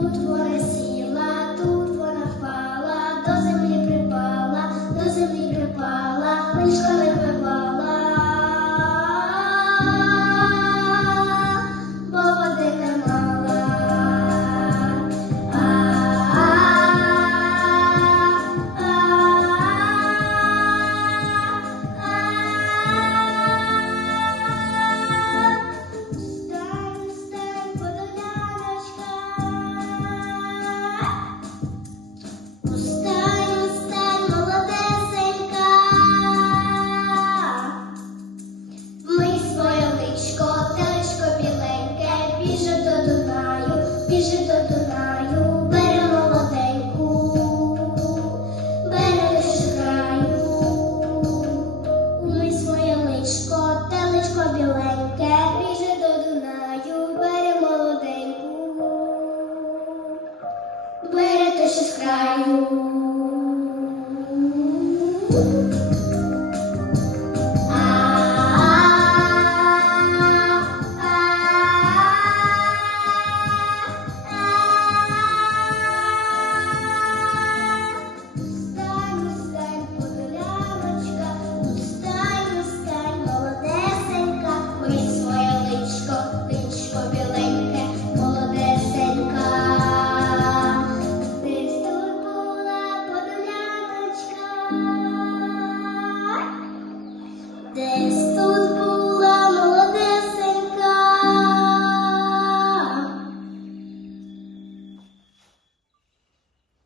Тут вона сіла, тут вона впала, до землі припала, до землі припала, лишка не впала. peixes caiu.